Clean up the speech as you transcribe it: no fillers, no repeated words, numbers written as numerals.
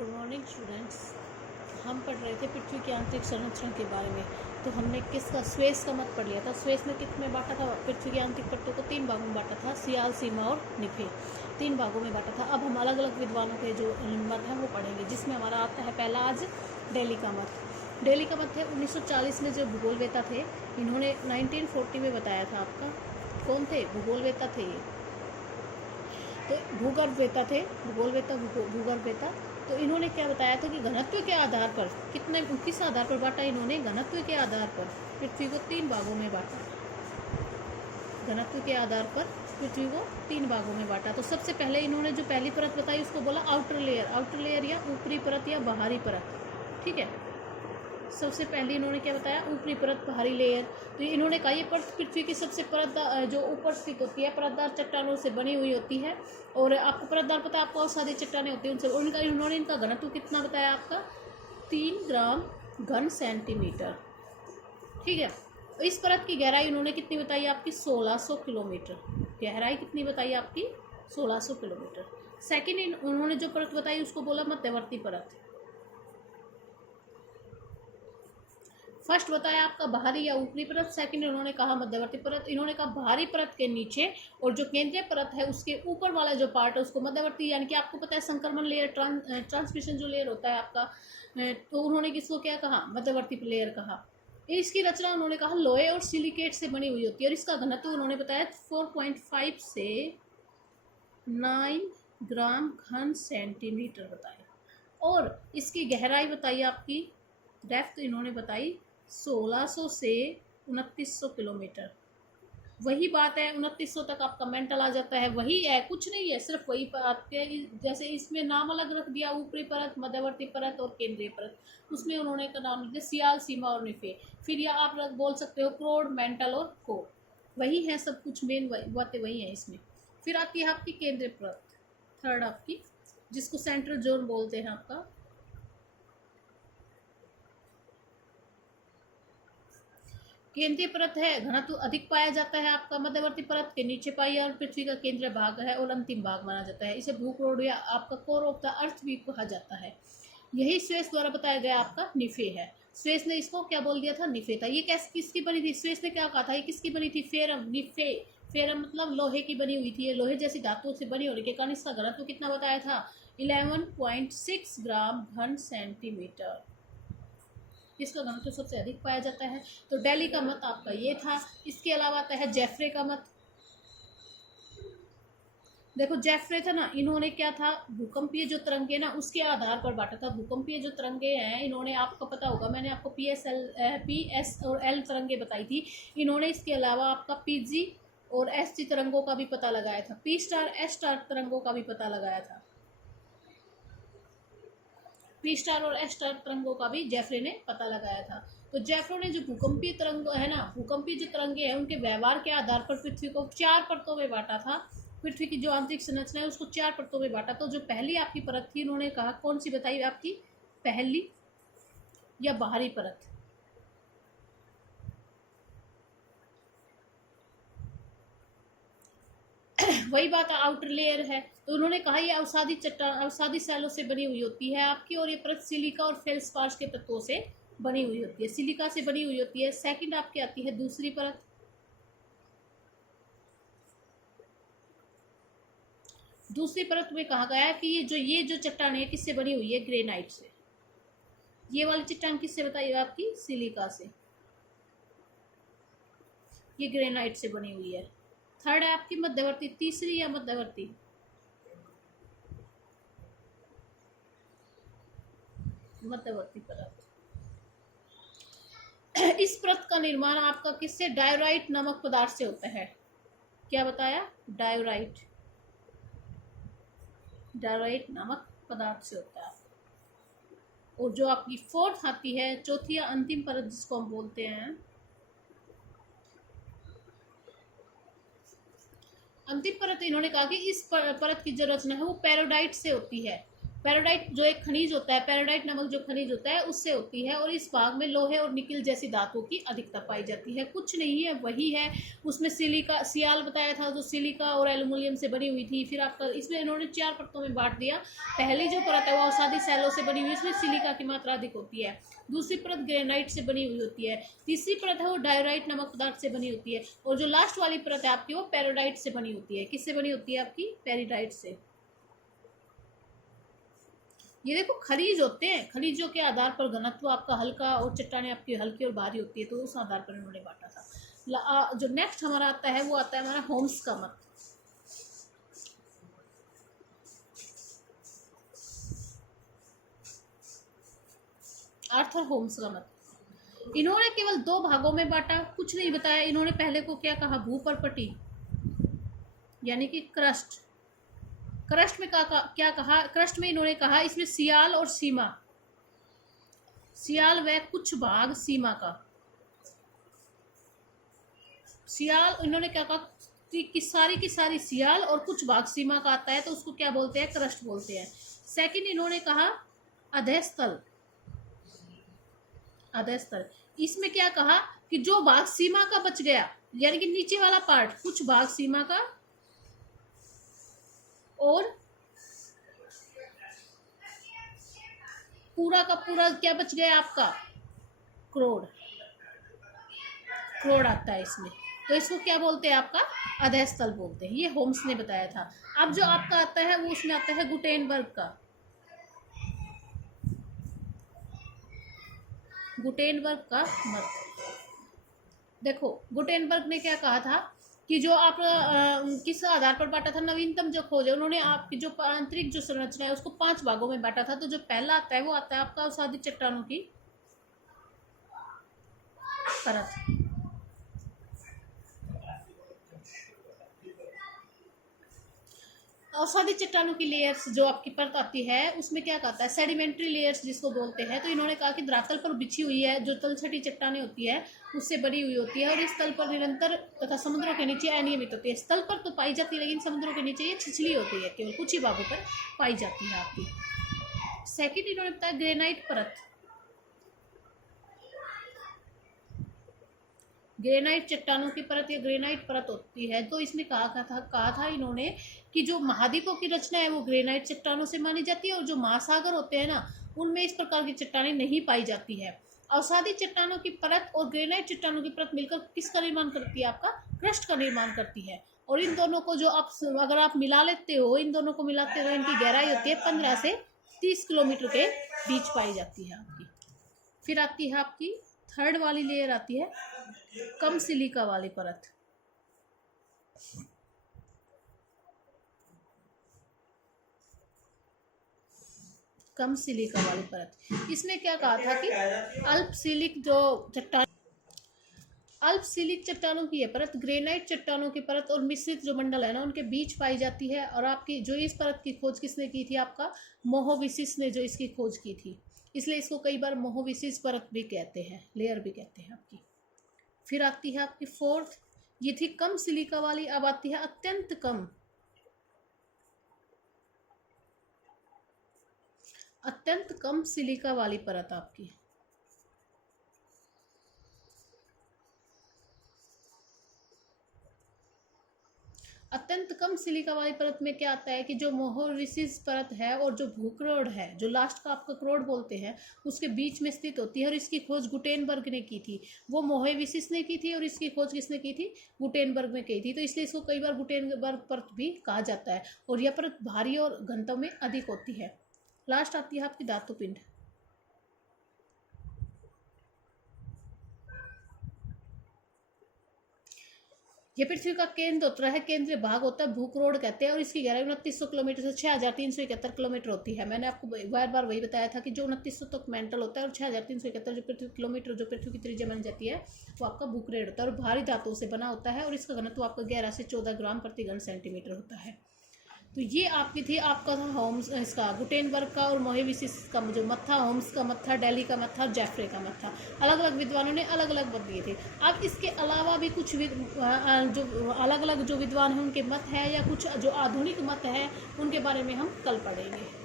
Good morning students. हम पढ़ रहे थे पृथ्वी की आंतरिक संरचना के बारे में। तो हमने किसका स्वेस का मत पढ़ लिया था। स्वेस ने कितने बांटा था पृथ्वी की आंतरिक परतों को? 3 भागों में बांटा था, सियाल, सीमा और निफे। 3 भागों में बांटा था। अब हम अलग अलग विद्वानों के जो मत हैं वो पढ़ेंगे, जिसमें हमारा आता है पहला आज डेली का मत। डेली का मत है 1940 में जो भूगोलवेता थे, इन्होंने 1940 में बताया था। आपका कौन थे? भूगोलवेता थे ये। तो भूगर्भवेता थे, भूगर्भवेता। तो इन्होंने क्या बताया था कि घनत्व के आधार पर किस आधार पर बांटा इन्होंने? घनत्व के आधार पर पृथ्वी को 3 भागों में बांटा। घनत्व के आधार पर पृथ्वी को 3 भागों में बांटा। तो सबसे पहले इन्होंने जो पहली परत बताई उसको बोला आउटर लेयर या ऊपरी परत या बाहरी परत। ठीक है, सबसे पहले इन्होंने क्या बताया? ऊपरी परत, बाहरी लेयर। तो इन्होंने कहा ये परत पृथ्वी की सबसे परतदार जो ऊपर स्थित होती है, परतदार चट्टानों से बनी हुई होती है। और आपको परतदार पता है, आपको सादी चट्टानें होती हैं उनसे इन्होंने इनका घनत्व कितना बताया? आपका 3 ग्राम घन सेंटीमीटर। ठीक है, इस परत की गहराई उन्होंने कितनी बताई? आपकी 1600 किलोमीटर। गहराई कितनी बताई? आपकी 1600 किलोमीटर। सेकेंड उन्होंने जो परत बताई उसको बोला मध्यवर्ती परत। फर्स्ट बताया आपका बाहरी या ऊपरी परत, सेकंड उन्होंने कहा मध्यवर्ती परत। इन्होंने कहा बाहरी परत के नीचे और जो केंद्रीय परत है उसके ऊपर वाला जो पार्ट है उसको मध्यवर्ती, यानी कि आपको पता है संक्रमण लेयर, ट्रांसमिशन जो लेयर होता है आपका, तो उन्होंने किसको क्या कहा? मध्यवर्ती लेयर कहा। इसकी रचना उन्होंने कहा लोहे और सिलिकेट से बनी हुई होती है और इसका घनत्व उन्होंने बताया 4.5 से 9 ग्राम घन सेंटीमीटर बताया। और इसकी गहराई बताई आपकी, डेप्थ इन्होंने बताई 1600 से 2900 किलोमीटर। वही बात है, 2900 तक आपका मेंटल आ जाता है, वही है, कुछ नहीं है, सिर्फ वही बात है। जैसे इसमें नाम अलग रख दिया, ऊपरी परत, मध्यवर्ती परत और केंद्रीय परत, उसमें उन्होंने का नाम लिख दिया सियाल, सीमा और निफे। फिर या आप बोल सकते हो क्रोड, मेंटल और कोर, वही है सब कुछ, मेन बातें वही है इसमें। फिर आती है आपकी केंद्रीय परत, थर्ड आपकी, जिसको सेंट्रल जोन बोलते हैं आपका। केंद्रीय परत है, घनत्व अधिक पाया जाता है आपका, मध्यवर्ती परत के नीचे पाई और पृथ्वी का केंद्रीय भाग है और अंतिम भाग माना जाता है। इसे भूकोर या आपका कोर ऑफ द अर्थ भी कहा जाता है। यही स्वेस द्वारा बताया गया आपका निफे है। स्वेस ने इसको क्या बोल दिया था? निफे था। ये कैसे किसकी बनी थी? स्वेस ने क्या कहा था? ये किसकी बनी थी? फेरम, निफे। फेरम मतलब लोहे की बनी हुई थी। ये लोहे जैसी धातुओं से बनी होने के कारण इसका घनत्व कितना बताया था? 11.6 ग्राम घन सेंटीमीटर। इसका घनत्व तो सबसे अधिक पाया जाता है। तो डेली का मत आपका ये था। इसके अलावा आता है जेफ्रे का मत। देखो जेफ्रे था ना, इन्होंने क्या था? भूकंपीय जो तरंगे ना उसके आधार पर बांटा था। भूकंपीय जो तरंगे हैं, इन्होंने, आपको पता होगा मैंने आपको पीएस और एल तरंगे बताई थी। इन्होंने इसके अलावा आपका पीजी और एसजी तरंगों का भी पता लगाया था। पी स्टार, एस स्टार तरंगों का भी पता लगाया था। पी स्टार और एस स्टार तरंगों का भी जेफ्रे ने पता लगाया था। तो जेफ्रे ने जो भूकंपीय तरंग है ना, भूकंपीय जो तरंगे हैं उनके व्यवहार के आधार पर पृथ्वी को 4 परतों में बांटा था। पृथ्वी की जो आंतरिक संरचना है उसको 4 परतों में बांटा। तो जो पहली आपकी परत थी, उन्होंने कहा कौन सी बताई? आपकी पहली या बाहरी परत। वही बात आउटर लेयर है। तो उन्होंने कहा ये अवसादी चट्टान, अवसादी सैलों से बनी हुई होती है आपकी, और ये परत सिलिका और फेल्सपार के तत्वों से बनी हुई होती है, सिलिका से बनी हुई होती है। सेकंड आपकी आती है दूसरी परत। दूसरी परत में कहा गया कि ये जो चट्टान है किससे बनी हुई है? ग्रेनाइट से। ये वाली चट्टान किससे बताइए? आपकी सिलिका से। ये ग्रेनाइट से बनी हुई है। थर्ड है आपकी मध्यवर्ती, तीसरी या मध्यवर्ती, मध्यवर्ती परत। इस परत का निर्माण आपका किससे? डायोराइट नामक पदार्थ से होता है। क्या बताया? डायोराइट, डायोराइट नामक पदार्थ से होता है। और जो आपकी फोर्थ आती है, चौथी या अंतिम परत जिसको हम बोलते हैं, अंतिम परत, इन्होंने कहा कि इस परत की जो रचना है वो पैरोडाइट से होती है। पैरोडाइट जो एक खनिज होता है, पैरोडाइट नामक जो खनिज होता है उससे होती है, और इस भाग में लोहे और निकिल जैसी धातुओं की अधिकता पाई जाती है। कुछ नहीं है, वही है। उसमें सिलिका, सियाल बताया था जो सिलिका और एल्युमिनियम से बनी हुई थी। फिर आपका इसमें इन्होंने 4 परतों में बांट दिया। पहली जो परत है वो अवसादी सैलों से बनी हुई, इसमें सिलिका की मात्रा अधिक होती है। दूसरी परत ग्रेनाइट से बनी हुई होती है। तीसरी परत है वो डायोराइट नामक पदार्थ से बनी होती है, और जो लास्ट वाली परत है आपकी वो पैरोडाइट से बनी होती है। किससे बनी होती है आपकी? पेरिडाइट से। ये देखो खनिज होते हैं, खनिजों के आधार पर घनत्व आपका हल्का और चट्टानें आपकी हल्की और भारी होती है, तो उस आधार पर इन्होंने बांटा था। जो नेक्स्ट हमारा आता है वो आता है हमारा होम्स का मत। आर्थर होम्स का मत। इन्होंने केवल 2 भागों में बांटा, कुछ नहीं बताया। इन्होंने पहले को क्या कहा? भूपर्पटी यानी कि क्रस्ट। क्रस्ट में क्या कहा? क्रस्ट में इन्होंने कहा इसमें सियाल और सीमा, सियाल व कुछ भाग सीमा का। सियाल इन्होंने क्या कहा कि सारी की सारी सियाल और कुछ भाग सीमा का आता है, तो उसको क्या बोलते हैं? क्रस्ट बोलते हैं। सेकंड इन्होंने कहा अधस्तल। अधस्तल इसमें क्या कहा कि जो भाग सीमा का बच गया, यानी कि नीचे वाला पार्ट, कुछ भाग सीमा का और पूरा का पूरा क्या बच गया आपका? क्रोड। क्रोड आता है इसमें, तो इसको क्या बोलते हैं? आपका अधस्तल बोलते हैं। ये होम्स ने बताया था। अब जो आपका आता है वो उसमें आता है गुटेनबर्ग का। गुटेनबर्ग का मत। देखो गुटेनबर्ग ने क्या कहा था कि जो आप किस आधार पर बांटा था? नवीनतम जो खोज है, उन्होंने आपकी जो आंतरिक जो संरचना है उसको 5 भागों में बांटा था। तो जो पहला आता है वो आता है आपका अवसादी चट्टानों की परत। अवसादी चट्टानों की लेयर्स जो आपकी परत आती है उसमें क्या कहता है? सेडिमेंट्री लेयर्स जिसको बोलते हैं। तो इन्होंने कहा कि धरातल पर बिछी हुई है जो तलछटी चट्टानें होती है उससे बनी हुई होती है, और इस तल पर निरंतर तथा समुद्रों के नीचे अनियमित होती है। स्थल पर तो पाई जाती है, लेकिन समुद्रों के नीचे ये छिछली होती है, केवल कुछ ही भागों पर पाई जाती है आपकी। सेकेंड इन्होंने बताया ग्रेनाइट परत। ग्रेनाइट चट्टानों की परत या ग्रेनाइट परत होती है। तो इसमें कहा था इन्होंने कि जो महाद्वीपों की रचना है वो ग्रेनाइट चट्टानों से मानी जाती है, और जो महासागर होते हैं ना उनमें इस प्रकार की चट्टानें नहीं पाई जाती है। अवसादी चट्टानों की परत और ग्रेनाइट चट्टानों की परत मिलकर किसका निर्माण करती है? आपका क्रस्ट का निर्माण करती है। और इन दोनों को जो आप अगर आप मिला लेते हो, इन दोनों को मिलाते हुए इनकी गहराई होती है 15 से 30 किलोमीटर के बीच पाई जाती है आपकी। फिर आती है आपकी थर्ड वाली लेयर आती है कम सिलिका वाली परत। कम सिलिका वाली परत, इसमें क्या कहा था कि अल्पसिलिक जो चट्टान, अल्पसिलिक चट्टानों की है परत ग्रेनाइट चट्टानों की परत और मिश्रित जो मंडल है ना उनके बीच पाई जाती है। और आपकी जो इस परत की खोज किसने की थी? आपका मोहोविसिस ने जो इसकी खोज की थी, इसलिए इसको कई बार मोहोविसिस परत भी कहते हैं, लेयर भी कहते हैं आपकी। फिर आती है आपकी फोर्थ, ये थी कम सिलिका वाली। अब आती है अत्यंत कम, अत्यंत कम सिलिका वाली परत आपकी। अत्यंत कम सिलिका वाली परत में क्या आता है कि जो मोहोविसिस परत है और जो भूक्रोड है, जो लास्ट का आपका क्रोड बोलते हैं, उसके बीच में स्थित होती है। और इसकी खोज गुटेनबर्ग ने की थी, वो मोहोविसिस ने की थी, और इसकी खोज किसने की थी? गुटेनबर्ग ने की थी। तो इसलिए इसको कई बार गुटेनबर्ग परत भी कहा जाता है। और यह परत भारी और घनत्व में अधिक होती है। लास्ट आती है आपकी धातु पिंड। ये पृथ्वी का केंद्र होता है, केंद्रीय भाग होता है, भूक्रोड कहते हैं। और इसकी गहराई 2900 किलोमीटर से 6371 किलोमीटर होती है। मैंने आपको बार बार वही बताया था कि जो 2900 तक मेंटल होता है और 6371 जो पृथ्वी किलोमीटर जो पृथ्वी की त्रिज्या मानी जाती है वो आपका भूक्रोड होता है, और भारी धातुओं से बना होता है। और इसका घनत्व आपका 11 से 14 ग्राम प्रति घन सेंटीमीटर होता है। तो ये आपकी थी आपका होम्स इसका गुटेनबर्ग का और मोहेविसिस का जो मत था, होम्स का मत था, डेली का मत था, जेफरे का मत था। अलग अलग विद्वानों ने अलग अलग मत दिए थे। अब इसके अलावा भी कुछ जो अलग अलग जो विद्वान हैं उनके मत है, या कुछ जो आधुनिक मत है उनके बारे में हम कल पढ़ेंगे।